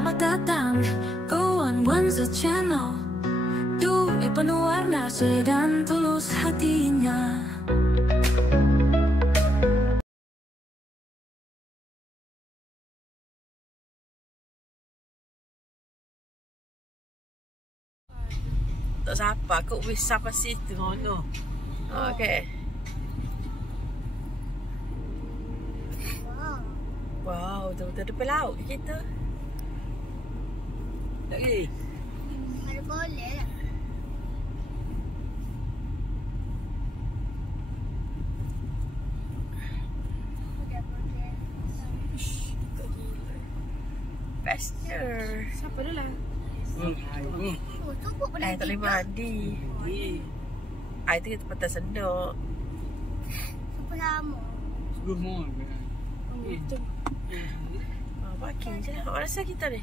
Selamat datang ke One One's Channel. Duit penuh warna dan tulus hatinya. Tak siapa kau wis sampai situ ngono. Okey. Wow, betul-betul depan laut kita. Lagi. Ada boleh lah. Faster. Siapa dulu lah? Oh, cukup pada Tak boleh mandi. Air tu kita patah sendok. Siapa lama? Parking je lah. Mana rasa kita ni?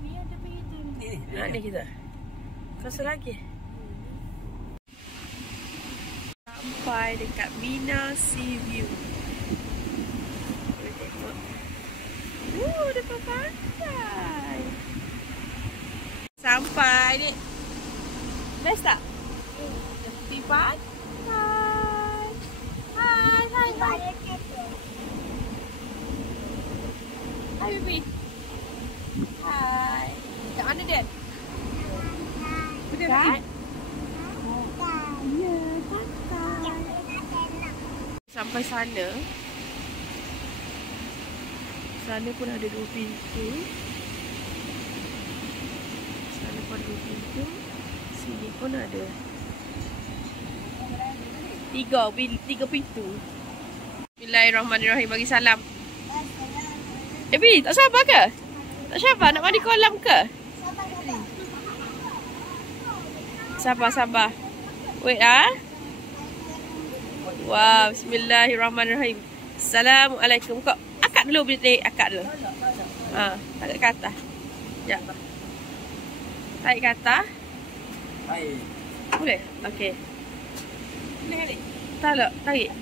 Ni ada begitu ni. Ni kita. Rasa lagi. Sampai dekat Mina Sea View. Boleh tengok. Depan pantai. Sampai ni. Best tak? Tepi pantai. Hai, hai, hai. Hai, baby. Hai. Kat mana dia? Dekat? Ya, pantai. Sampai sana. Sana pun ada 2 pintu. Sana pun 2 pintu. Sini pun ada 3 pintu. Bismillahirrahmanirrahim. Bagi salam. Ebi, tak sabar ke? Tak sabar nak mandi kolam ke? Sabar. Wait ah. Wow, bismillahirrahmanirrahim. Assalamualaikum. Kau akak dulu boleh akak dulu. Tarik ke atas. Sekejap. Tarik ke atas. Boleh? Okey. Tarik.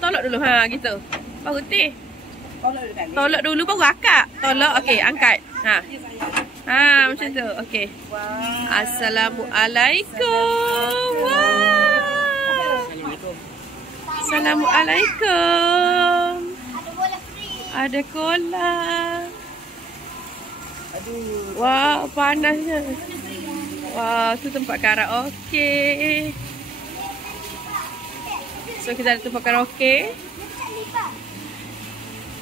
Tolak dulu. Gitu. Baru teh. Tolak dulu baru akak. Tolak. Okey, angkat. Macam tu. Okey. Assalamualaikum. Assalamualaikum. Ada kolam. Wah, panasnya. Wah, tu tempat karaoke. So, kita ada tempat karaoke.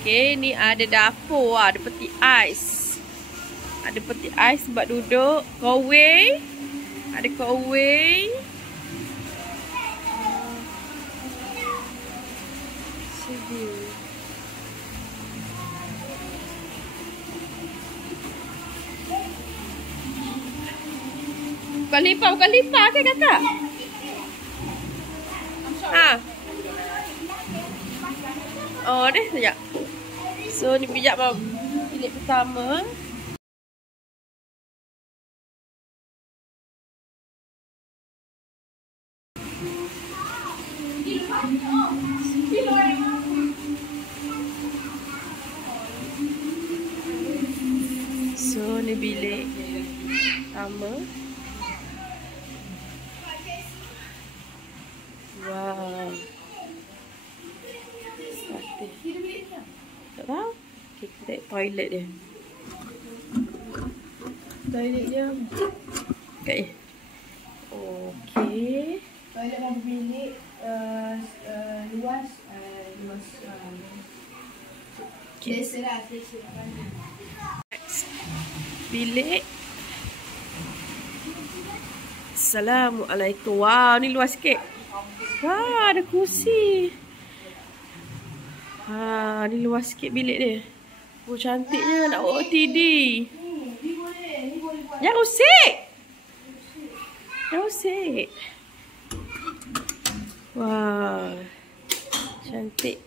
Okay, ni ada dapur. Ada peti ais. Ada peti ais sebab duduk. Kowei. Ada kowei. View. Bukan lipat ke kakak? Oh, deh sekejap. So, ni bijak bilik pertama. So, ni bilik pertama. Wow. Tak tahu. Okay, kita tengok toilet dia. Toilet dia. Okay. Okay. Toilet berapa bilik? Luas. Selesa. Bilik. Assalamualaikum. Wow, ni luas sikit. Wah, ada kursi. Ni luas sikit bilik dia. Oh, cantiknya nak OOTD. Jangan usik. Wah. Cantik.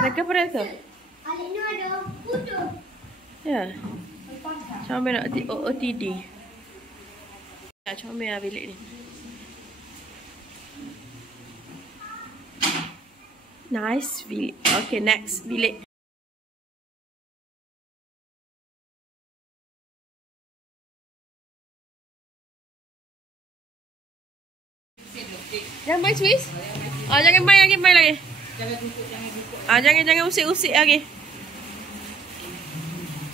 Mereka pada tu? Ini ada putih. Ya. Sampai nak OOTD. Comel lah bilik ni. Nice bilik. Okay, next bilik. Jangan main Swiss. Jangan main lagi. Jangan usik-usik lagi.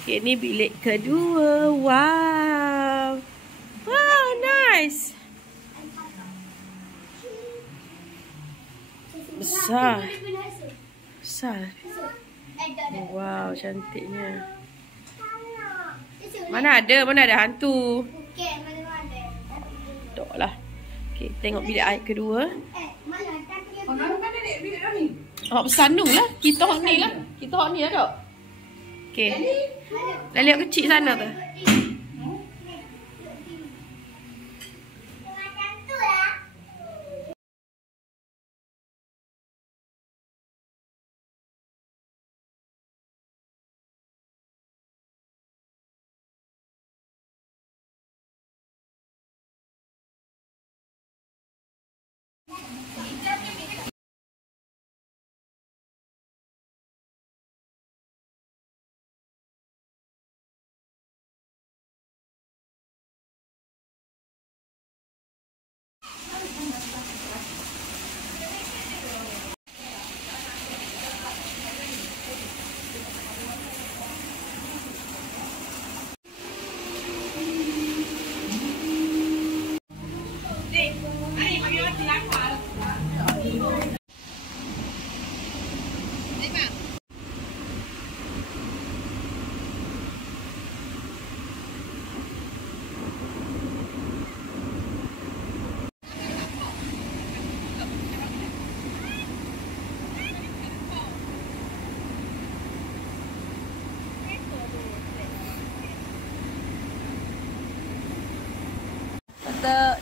Okay, ni bilik kedua. Wow. Wow, nice. Besar. Wow, cantiknya. Mana ada hantu. Tak lah. Okay, tengok bilik air kedua. Bersandung lah. Kita hak ni lah. Dok. Okay. Dah lihat kecil sana tu.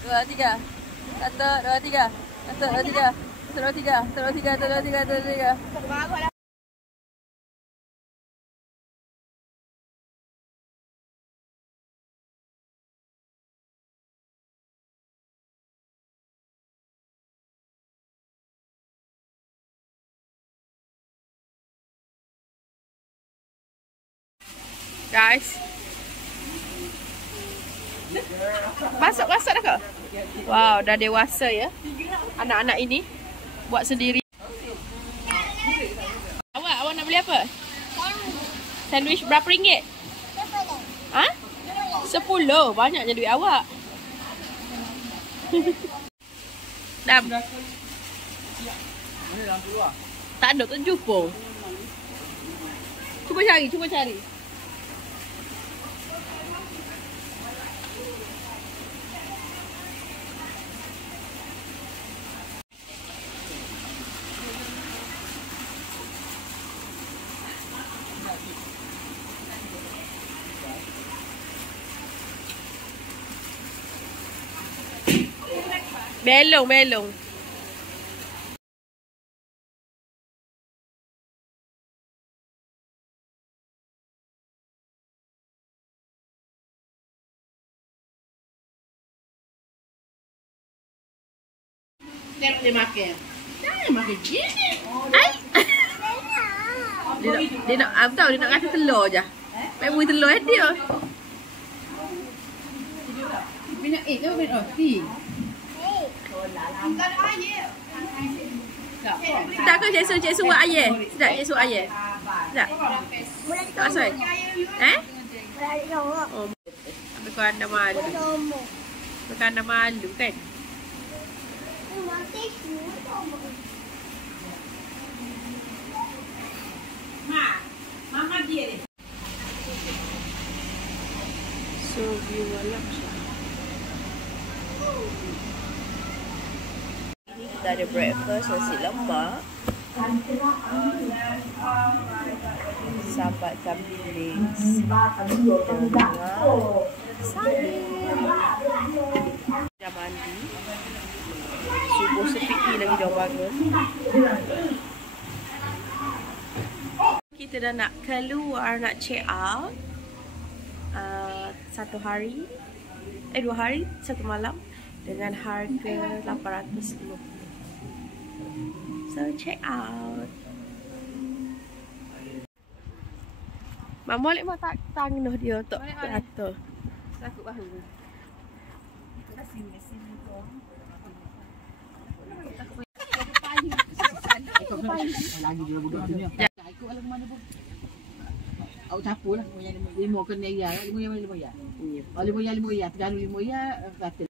Dua, tiga. Satu, dua, tiga. Guys. Masak dah kak? Wow, dah dewasa ya. Anak-anak ini buat sendiri. Awak nak beli apa? Sandwich berapa ringgit? 10. Banyaknya duit awak. Dam. Tak ada, tak jumpa. Cuba cari. Belong. Dia makan. Jangan makan gini. Dia nak apa tahu, dia nak kasih telur je. Main bui telur dia. Bina tu bina roti. Sedap ke cikgu buat ayam? Sedap cikgu ayam? Sedap? Tak asal? Oh, bukan anda malu kan? Mama dia ni. So, view malam siya. Ini kita ada breakfast, nasi lemak, sambal kambing, dah mandi. Subuh sepi lagi dah bangun. Kita dah nak keluar, nak check out. 1 hari 2 hari 1 malam dengan harga 850. So check out. Mama boleh mau tak tangan dia untuk atur. Takut bahu. Lagi dia budak dunia. Ikut kalau mana pun. Awak campur lah. 5 kena ya. 5 ya. Oh 5 ya. Terganu 5 ya. Kata.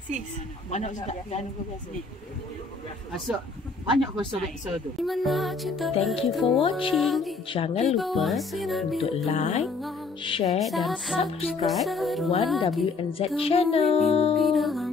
Sis. Mana tak terganu ke biasa ni. Masuk. Banyak kuasa tu. Thank you for watching. Jangan lupa untuk like, share dan subscribe 1WNZ channel.